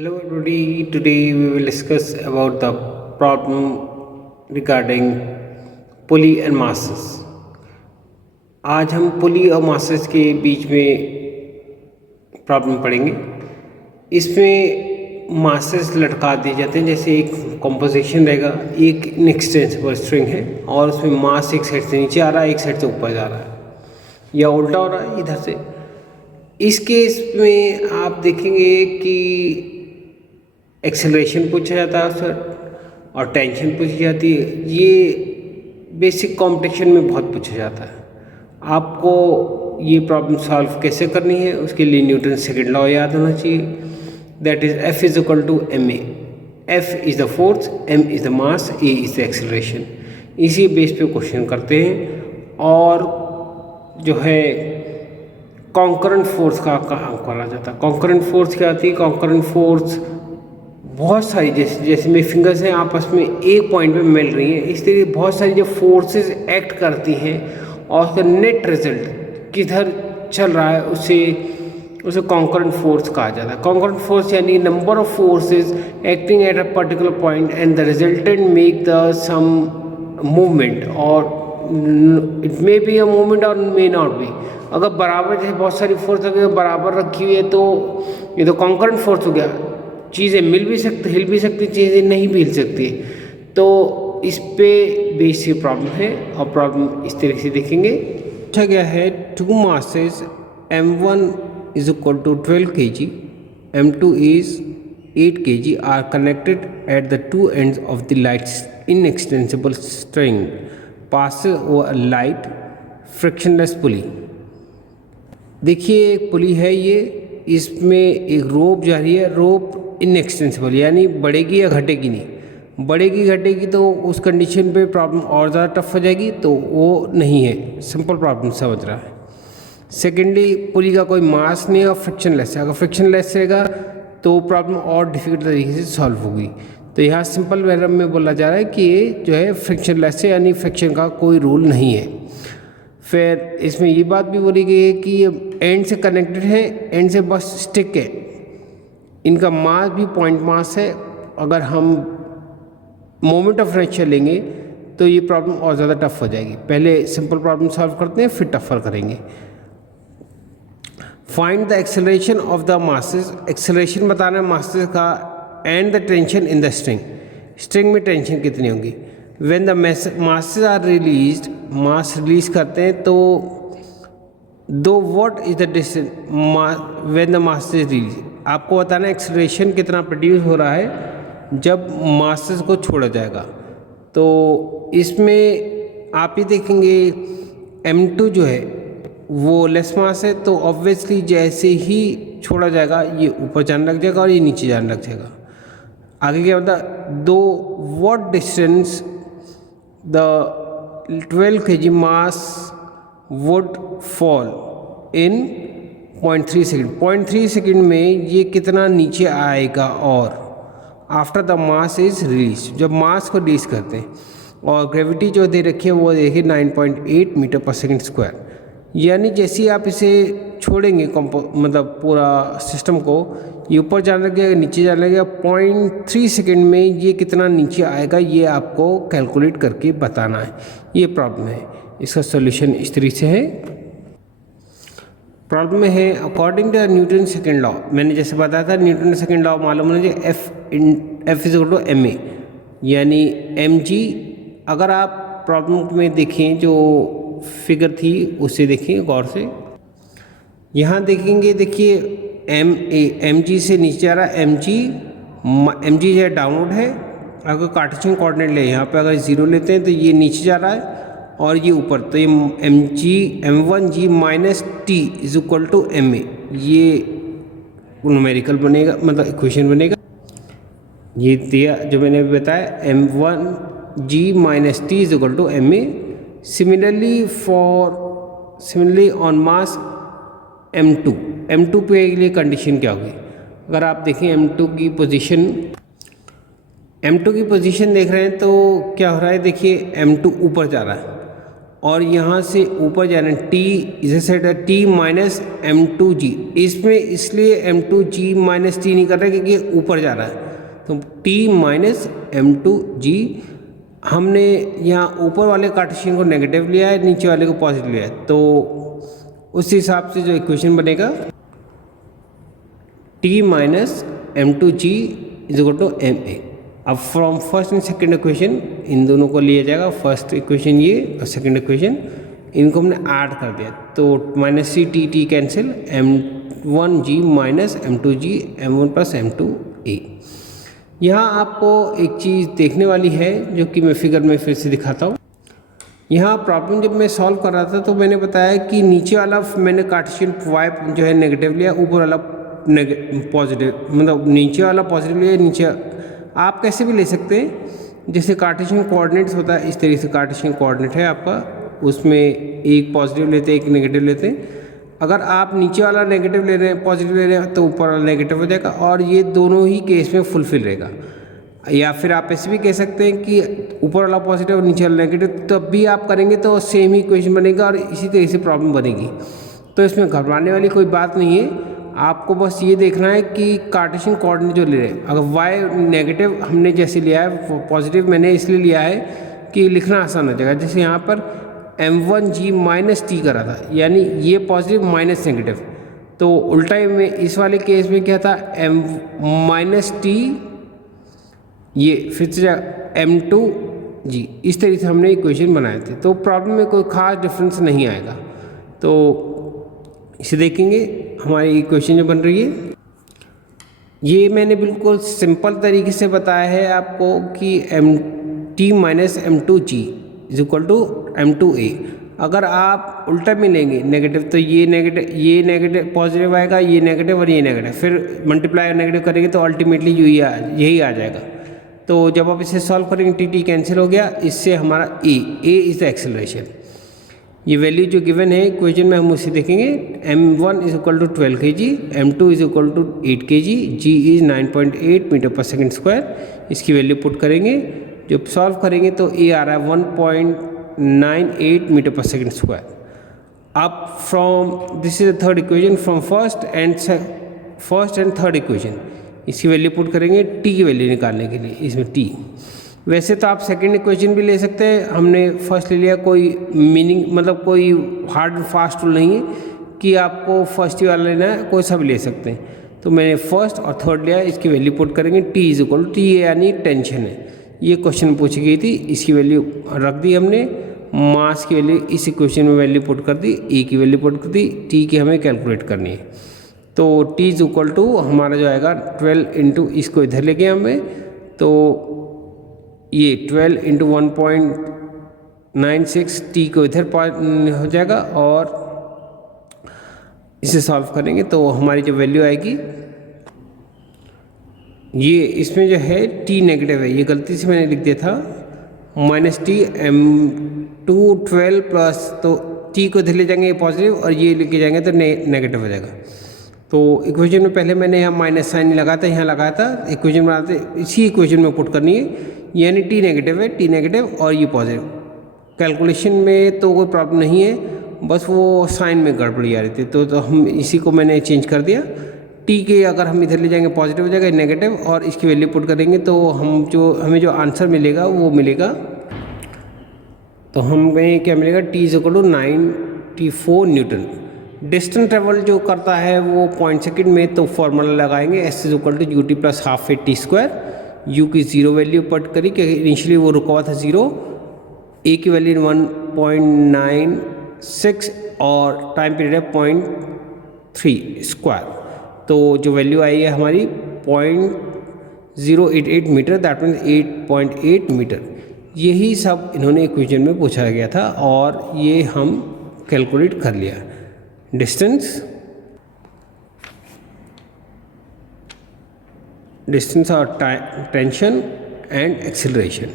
Hello everybody, today we will discuss about the problem regarding pulley and masses. आज हम पुली और masses के बीच में प्रॉब्लम पढ़ेंगे। इसमें मासेस लटका दिए जाते हैं, जैसे एक कॉम्पोजिशन रहेगा, एक इनएक्सटेंसिबल स्ट्रिंग है और उसमें मास एक साइड से नीचे आ रहा है, एक साइड से ऊपर जा रहा है या उल्टा हो रहा है इधर से। इस केस में आप देखेंगे कि एक्सेलरेशन पूछा जाता है सर और टेंशन पूछी जाती है। ये बेसिक कॉम्पिटिशन में बहुत पूछा जाता है। आपको ये प्रॉब्लम सॉल्व कैसे करनी है, उसके लिए न्यूटन सेकंड लॉ याद होना चाहिए, that is F is equal to ma। F is the force, m is the mass, a is the acceleration. इसी बेस पे क्वेश्चन करते हैं और जो है कॉन्करेंट फोर्स का काम करा जाता है। कॉन्करेंट फोर्स क्या आती है? कॉन्करेंट फोर्स बहुत सारी, जैसे मेरी फिंगर्स हैं आपस में एक पॉइंट पे मिल रही हैं, इस तरीके बहुत सारी जो फोर्सेस एक्ट करती हैं और उसका नेट रिजल्ट किधर चल रहा है उसे कॉन्करेंट फोर्स कहा जाता है। कॉन्करेंट फोर्स यानी number of forces acting at a particular point and the resultant make the sum movement, और it may be a movement और मे नॉट बी। अगर बराबर, जैसे बहुत सारी फोर्स अगर बराबर रखी हुई है तो ये तो कॉन्करेंट फोर्स हो गया। चीज़ें मिल भी सकती, हिल भी सकती, चीज़ें नहीं भी हिल सकती। तो इस पे बेसिक प्रॉब्लम है और प्रॉब्लम इस तरीके से देखेंगे। पूछा गया है two masses m1 is equal to 12 kg, m2 is 8 kg are connected at the two ends of the light inextensible string passes over light frictionless pulley. देखिए एक पुली है ये, इसमें एक रोप जा रही है। रोप इनएक्सटेंसिबल यानी बढ़ेगी या घटेगी नहीं। बढ़ेगी घटेगी तो उस कंडीशन पे प्रॉब्लम और ज़्यादा टफ हो जाएगी, तो वो नहीं है, सिंपल प्रॉब्लम समझ रहा है। सेकेंडली पुली का कोई मास नहीं है और फ्रिक्शनलेस है। अगर फ्रिक्शनलेस रहेगा तो प्रॉब्लम और डिफिकल्ट तरीके से सॉल्व होगी। तो यहाँ सिंपल मैनर में बोला जा रहा है कि ये जो है फ्रिक्शनलेस है, यानी फ्रिक्शन का कोई रूल नहीं है। फिर इसमें ये बात भी बोली गई है कि ये एंड से कनेक्टेड है, एंड से बस स्टिक है। इनका मास भी पॉइंट मास है। अगर हम मोमेंट ऑफ इनर्शिया लेंगे तो ये प्रॉब्लम और ज़्यादा टफ हो जाएगी। पहले सिंपल प्रॉब्लम सॉल्व करते हैं, फिर टफर करेंगे। Find the acceleration of the masses. Acceleration बताना है मासेस का, and the tension in the string. String में टेंशन कितनी होगी। When the masses are released, mass release करते हैं तो दो what is the distance when the mass is release. आपको बताना है एक्सेलरेशन कितना प्रोड्यूस हो रहा है जब मासेस को छोड़ा जाएगा। तो इसमें आप ही देखेंगे m2 जो है वो लेस मास है, तो ऑब्वियसली जैसे ही छोड़ा जाएगा ये ऊपर जाने लग जाएगा और ये नीचे जाने लग जाएगा। आगे क्या होता है, दो what distance the 12 kg mass would fall in 0.3 second. 0.3 second में ये कितना नीचे आएगा। और after the mass is release, जब मास को रिलीज करते हैं, और ग्रेविटी जो दे रखी है वो देखिए 9.8 मीटर पर सेकेंड स्क्वायर। यानी जैसे ही आप इसे छोड़ेंगे मतलब पूरा सिस्टम को, ये ऊपर जाने लग जाएगा, नीचे जाने लगेगा। 0.3 सेकेंड में ये कितना नीचे आएगा ये आपको कैलकुलेट करके बताना है। ये प्रॉब्लम है। इसका सॉल्यूशन इस तरीके से है। प्रॉब्लम में है according to Newton second law. मैंने जैसे बताया था न्यूटन सेकेंड लॉ मालूम होना चाहिए, F is equal to ma यानी mg। अगर आप प्रॉब्लम में देखें जो फिगर थी उससे देखें गौर से, यहाँ देखेंगे, देखिए mg से नीचे जा रहा है, mg जो है डाउनवर्ड है। अगर कार्टेशियन कोऑर्डिनेट ले, यहाँ पे अगर 0 लेते हैं तो ये नीचे जा रहा है और ये ऊपर, तो ये m1g minus T is equal to ma। ये न्यूमेरिकल बनेगा, मतलब इक्वेशन बनेगा। ये दिया जो मैंने अभी बताया, m1g minus T is equal to ma। Similarly on mass m2 पे लिए कंडीशन क्या होगी। अगर आप देखें m2 की पोजीशन देख रहे हैं तो क्या हो रहा है, देखिए m2 ऊपर जा रहा है और यहाँ से ऊपर जाना टी इधर साइड है टी माइनस m2g। इसमें इसलिए m2g माइनस टी नहीं कर रहा है क्योंकि ऊपर जा रहा है, तो t माइनस m2g। हमने यहाँ ऊपर वाले कार्टेशियन को नेगेटिव लिया है, नीचे वाले को पॉजिटिव लिया है, तो उस हिसाब से जो इक्वेशन बनेगा t minus m2g is equal to ma। अब from first and second equation इन दोनों को लिया जाएगा, फर्स्ट इक्वेशन ये और सेकेंड इक्वेशन, इनको हमने ऐड कर दिया तो minus C T T cancel, m1g minus m2g m1 plus m2a। यहाँ आपको एक चीज़ देखने वाली है जो कि मैं फिगर में फिर से दिखाता हूँ। यहाँ प्रॉब्लम जब मैं सॉल्व कर रहा था तो मैंने बताया कि नीचे वाला मैंने कार्टेशियन वाई जो है नेगेटिव लिया, ऊपर वाला पॉजिटिव, मतलब नीचे वाला पॉजिटिव लिया, नीचे आप कैसे भी ले सकते हैं। जैसे कार्टेशियन कोऑर्डिनेट्स होता है, इस तरीके से कार्टेशियन कोऑर्डिनेट है आपका, उसमें एक पॉजिटिव लेते हैं एक नेगेटिव लेते हैं। अगर आप नीचे वाला नेगेटिव ले रहे हैं पॉजिटिव ले रहे हैं तो ऊपर वाला नेगेटिव हो जाएगा, और ये दोनों ही केस में फुलफिल रहेगा। या फिर आप ऐसे भी कह सकते हैं कि ऊपर वाला पॉजिटिव और नीचे वाला नेगेटिव, तब भी आप करेंगे तो सेम ही इक्वेशन बनेगा और इसी तरीके से प्रॉब्लम बनेगी। तो इसमें घबराने वाली कोई बात नहीं है, आपको बस ये देखना है कि कार्टेशियन कोऑर्डिनेट जो ले रहे हैं, अगर y नेगेटिव हमने जैसे लिया है, पॉजिटिव मैंने इसलिए लिया है कि लिखना आसान हो जाएगा। जैसे यहाँ पर m1g माइनस टी करा था, यानी ये पॉजिटिव माइनस नेगेटिव, तो उल्टा ही में इस वाले केस में क्या था m माइनस टी, ये फिर से m2g, इस तरीके से हमने इक्वेशन बनाए थे। तो प्रॉब्लम में कोई खास डिफरेंस नहीं आएगा। तो इसे देखेंगे हमारी इक्वेशन जो बन रही है, ये मैंने बिल्कुल सिंपल तरीके से बताया है आपको कि mt minus m2g is equal to m2a। अगर आप उल्टा में लेंगे नेगेटिव, तो ये नेगेटिव पॉजिटिव आएगा, ये नेगेटिव और ये नेगेटिव, फिर मल्टीप्लाई नेगेटिव करेंगे तो अल्टीमेटली यही आ जाएगा। तो जब आप इसे सॉल्व करेंगे टी टी कैंसिल हो गया, इससे हमारा ए इज़ द एक्सेलरेशन। ये वैल्यू जो गिवन है इक्वेशन में हम उसे देखेंगे, m1 is equal to 12 kg, m2 is equal to 8 kg, g is 9.8 metre पर सेकंड स्क्वायर। इसकी वैल्यू पुट करेंगे, जब सॉल्व करेंगे तो a आ रहा है 1.98 मीटर पर सेकंड स्क्वायर। अब from this is the third equation, from first and third equation इसकी वैल्यू पुट करेंगे t की वैल्यू निकालने के लिए। इसमें t, वैसे तो आप सेकंड इक्वेशन भी ले सकते हैं, हमने फर्स्ट ले लिया, कोई मीनिंग मतलब कोई हार्ड एंड फास्ट रूल नहीं है कि आपको फर्स्ट ही वाला लेना है, कोई सब ले सकते हैं। तो मैंने फर्स्ट और थर्ड लिया, इसकी वैल्यू पुट करेंगे, T is equal to, T यानी टेंशन है, ये क्वेश्चन पूछी गई थी, इसकी वैल्यू रख दी हमने, मास की वैल्यू इस इक्वेशन में वैल्यू पुट कर दी, ए की वैल्यू पुट कर दी, टी की हमें कैलकुलेट करनी है। तो टी इज इक्वल टू हमारा जो आएगा 12 इंटू, इसको इधर लेके हमें, तो ये 12 इंटू 1.96 टी को इधर हो जाएगा, और इसे सॉल्व करेंगे तो हमारी जो वैल्यू आएगी, ये इसमें जो है टी नेगेटिव है, ये गलती से मैंने लिख दिया था माइनस टी m2 12 प्लस, तो टी को इधर ले जाएंगे ये पॉजिटिव और ये लेके जाएंगे तो नेगेटिव हो जाएगा। तो इक्वेशन में पहले मैंने यहाँ माइनस साइन लगाया था, यहाँ लगाया था, इक्वेशन बनाते इसी इक्वेशन में पुट करनी है, यानी टी नेगेटिव है, टी नेगेटिव और ये पॉजिटिव। कैलकुलेशन में तो कोई प्रॉब्लम नहीं है, बस वो साइन में गड़बड़ी आ रही थी, तो हम इसी को मैंने चेंज कर दिया। टी के अगर हम इधर ले जाएंगे पॉजिटिव हो जाएगा, नेगेटिव, और इसकी वैल्यू पुट करेंगे तो हमें जो आंसर मिलेगा वो मिलेगा, तो हमें क्या मिलेगा, T is equal to 94 newton. Distance travel जो करता है वो पॉइंट सेकंड में, तो फॉर्मूला लगाएंगे S is equal to U T plus half A T square. U की जीरो वैल्यू पुट करी क्योंकि इनिशियली वो रुका हुआ था जीरो, ए की वैल्यू 1.96 और टाइम पीरियड है 0.3 स्क्वायर, तो जो वैल्यू आई है हमारी 0.088 मीटर, दैट मीन्स 8.8 मीटर। यही सब इन्होंने इक्वेशन में पूछा गया था और ये हम कैलकुलेट कर लिया। डिस्टेंस और टेंशन एंड एक्सेलरेशन।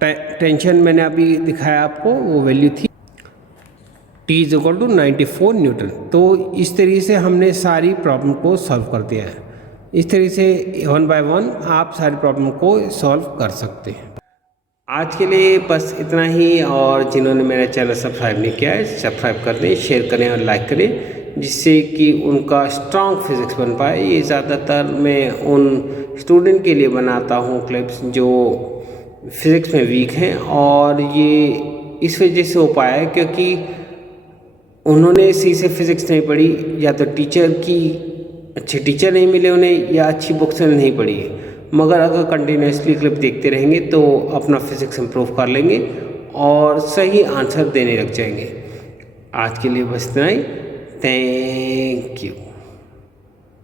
टेंशन मैंने अभी दिखाया आपको, वो वैल्यू थी T is equal to 94 newton. तो इस तरीके से हमने सारी प्रॉब्लम को सॉल्व कर दिया है। इस तरीके से 1 बाय 1 आप सारी प्रॉब्लम को सॉल्व कर सकते हैं। आज के लिए बस इतना ही, और जिन्होंने मेरा चैनल सब्सक्राइब नहीं किया है सब्सक्राइब कर दें, शेयर करें और लाइक करें, जिससे कि उनका स्ट्रॉन्ग फिज़िक्स बन पाए। ये ज़्यादातर मैं उन स्टूडेंट के लिए बनाता हूँ क्लिप्स जो फिज़िक्स में वीक हैं, और ये इस वजह से हो पाया है क्योंकि उन्होंने सही से फिज़िक्स नहीं पढ़ी, या तो टीचर की अच्छे टीचर नहीं मिले उन्हें, या अच्छी बुक्स नहीं पढ़ी है। मगर अगर कंटिन्यूसली क्लिप देखते रहेंगे तो अपना फिज़िक्स इम्प्रूव कर लेंगे और सही आंसर देने लग जाएंगे। आज के लिए बस इतना ही। Thank you.